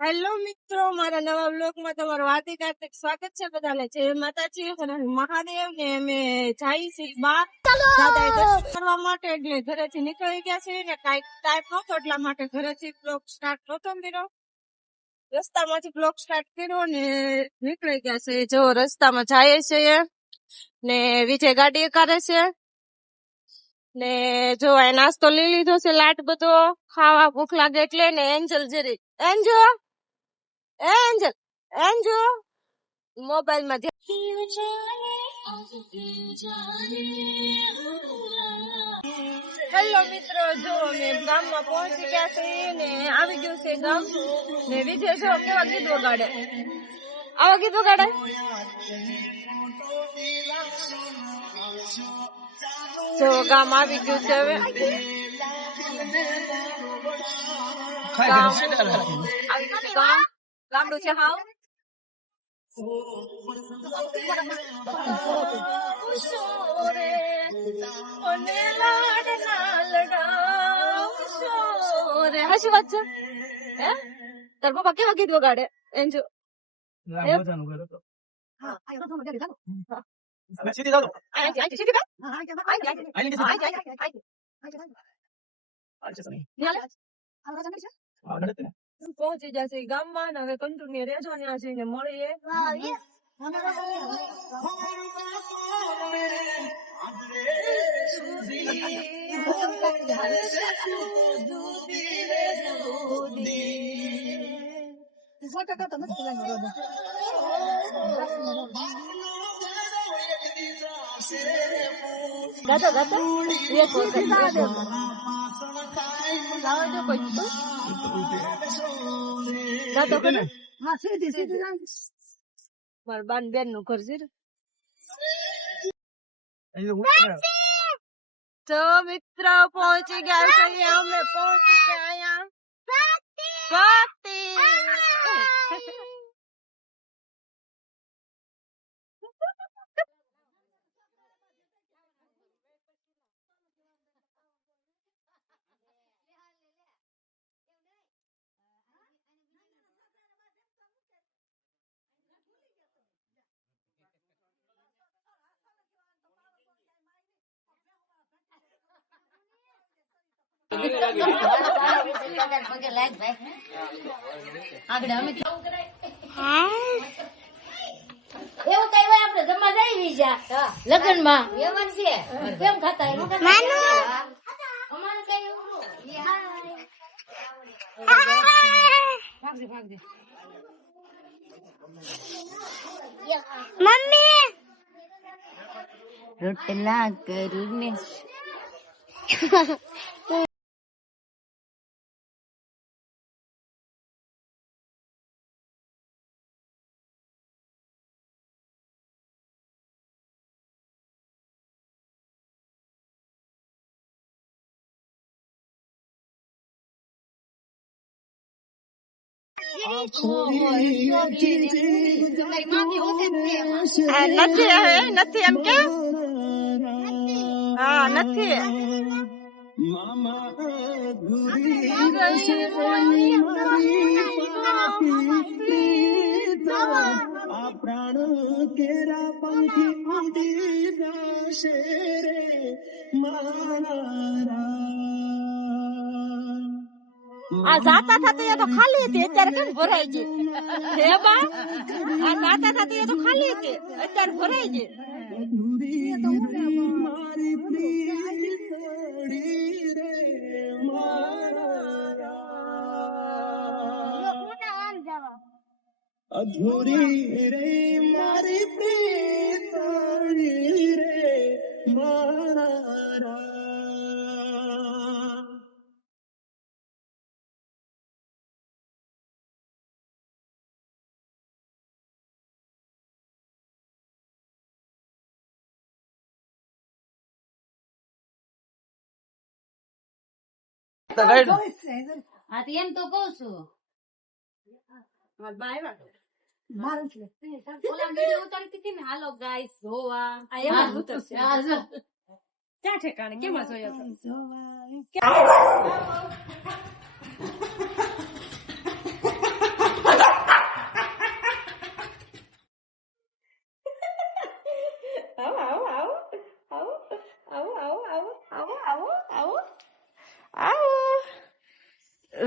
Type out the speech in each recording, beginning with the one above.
Hello મિત્રો, મારા નવા બ્લોગમાં તમારું હાર્દિક હાર્દિક સ્વાગત છે. બધાને જય માતાજી અને મહાદેવ. ને અમે જઈએ છીએ બહાર દાદાએ દર્શન કરવા માટે, એટલે ઘરેથી નીકળી ગયા છે ને કઈક ટાઈમ નતો એટલા માટે ઘરેથી બ્લોગ સ્ટાર્ટ નતો કર્યો. રસ્તામાંથી બ્લોગ સ્ટાર્ટ કર્યો ને નીકળી ગયા છે. જો રસ્તામાં જાય છે ને વિજય ગાડી કરે છે ને જો આ નાસ્તો લઈ લીધો છે, લાટ બધો ખાવા ભૂખ લાગે એટલે. ને એન્જલ જરી એન્જલ મોબાઈલ માં હેલો મિત્રો, જો અમે ગામમાં પહોંચી ગયા છે ને આવી ગયું છે ગામ. ને વિજય જો કેવા ગીત વગાડે, આવા ગીત વગાડે. જો ગામ આવી ગયું છે હવે. ગામડું છે હાવ. હાચી વાત છે. તાર પપ્પા કેવા ગીત વગાડે એન્જો? પહોંચી જશે ગામમાં. હવે કંટ્રોલ રેજો ને આ જઈને મળીએ. ગાતો ગાતો મારા બાન બેન નું ઘર છે. તો મિત્રો પહોંચી ગયા છે, અમે પહોંચી ગયા ભક્તિ. લગ્ન માં કેમ ખાતા મમ્મી રોટલા કરું ને. નથી એમ કે હા નથી. પ્રાણ કેરા પંખી ઉડી જશે રે મારા. આ જાતા થતી તો ખાલી હતી, અત્યારે કેમ ભરાઈ ગઈ? હે બા, આ જાતા થતી તો ખાલી હતી, અત્યારે ભરાઈ ગઈ. મારી પ્રીતડી રે મારા. અધૂરી રે મારી પ્રીતડી રે મારા. એમ તો કઉ છું હાલો ગાઈસ જોવા ક્યાં ઠેકાણે કેમાં જોયા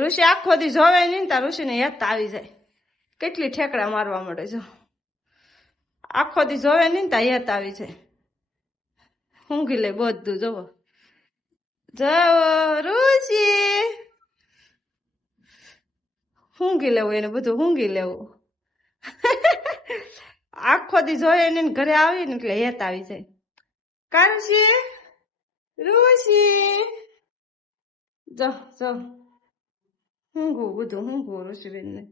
ઋષિ આખો દી જોવે નહીં ત્યાં ઋષિને હેત આવી જાય. કેટલી ઠેકડા મારવા મળે જો. આખો દી જોવે નહીં ત્યાં હેત આવી જાય. ઊંઘી લે બધું જોવો. જવો ઋષિ ઊંઘી લેવું, એને બધું ઊંઘી લેવું. આખો દી જોઈએ ને ઘરે આવી ને એટલે હેત આવી જાય. ઋષિ ઋષિ જો ઊંઘવું બધું ઊંઘવું ઋષિબેન ને.